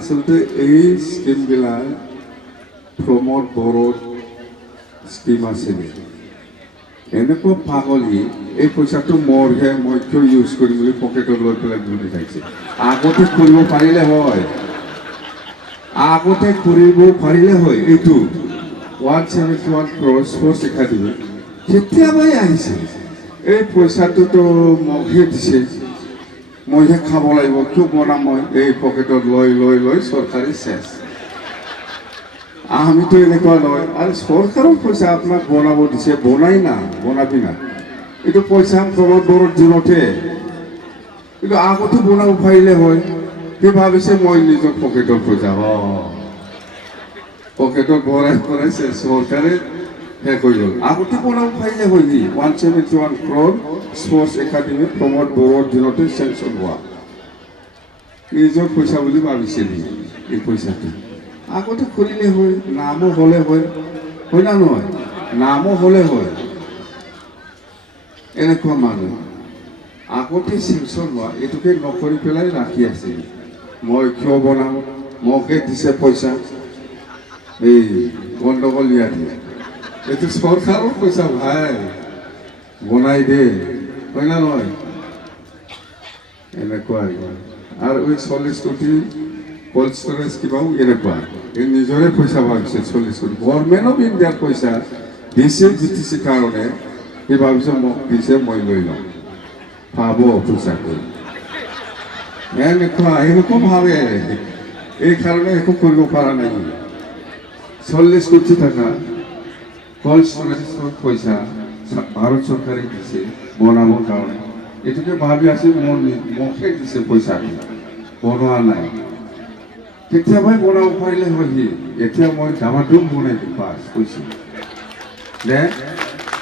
আচলতে এই স্কিমবিলাক প্ৰমোদ বড়োৰ স্কিম আছিলে এনেকুৱা পাগলী এই পইচাটো মোৰহে মই কিয় ইউজ কৰিম বুলি পকেটত লৈ পেলাই ঘূৰি থাকিছে আগতে কৰিব পাৰিলে হয় এইটো 171 crore স্পৰ্টছ একাডেমি কেতিয়াবাই আহিছে এই পইচাটোতো মকহে দিছে মইহে খাব লাগিব কিয় বনাম মই এই পকেটত লৈ লৈ লৈ চৰকাৰী চেছ আমিতো এনেকুৱা নহয় আৰু চৰকাৰৰ পইচা আপোনাক বনাব দিছে বনাই না বনাবি না এইটো পইচা প্ৰমোদ বড়োৰ দিনতে কিন্তু আগতে বনাব পাৰিলে হয় কি ভাবিছে মই নিজৰ পকেটৰ পইচা পকেটত ভৰাই ভৰাইছে চৰকাৰে শেষ হৈ গ'ল আগতে বনাব পাৰিলে হয় নি 171 crore স্পৰ্টছ একাডেমি প্ৰমোদ বড়োৰ দিনতে চেংচন হোৱা নিজৰ পইচা বুলি ভাবিছিল এই পইচাটো আগতে কৰিলে হয় নামো হ'লে হয় হয় না নহয় নামো হ'লে হয় এনেকুৱা মানুহ আগতে চেংচন হোৱা এইটোকে নকৰি পেলাই ৰাখি আছিল মই কিয় বনাম মোকে দিছে পইচা এই গণ্ডগোল ইয়াতে এইটো চৰকাৰৰ পইচা ভাই বনাই দে হয় না নহয় এনেকুৱা আৰু এই 40 কোটি কোল্ড ষ্টৰেজ কিবাও এনেকুৱা এই নিজৰে পইচা ভাবিছে 40 কোটি গভৰ্ণমেণ্ট অফ ইণ্ডিয়াৰ পইচা দিছে বিটিচি কাৰণে সেই ভাবিছে মোক দিছে মই লৈ লওঁ পাব পইচা কৰি এনেকুৱা ভাবে এই কাৰণে একো কৰিব পৰা নাই 40 কোটি টাকা কোল্ড ষ্টৰেজৰ পইচা ভাৰত চৰকাৰে দিছে বনাবৰ কাৰণে এইটোকে ভাবি আছে মোকে দিছে পইচা বনোৱা নাই কেতিয়াবাই বনাব পাৰিলে হয় এতিয়া মই ডামাডুম বনাই দিম পাছ কৈছোঁ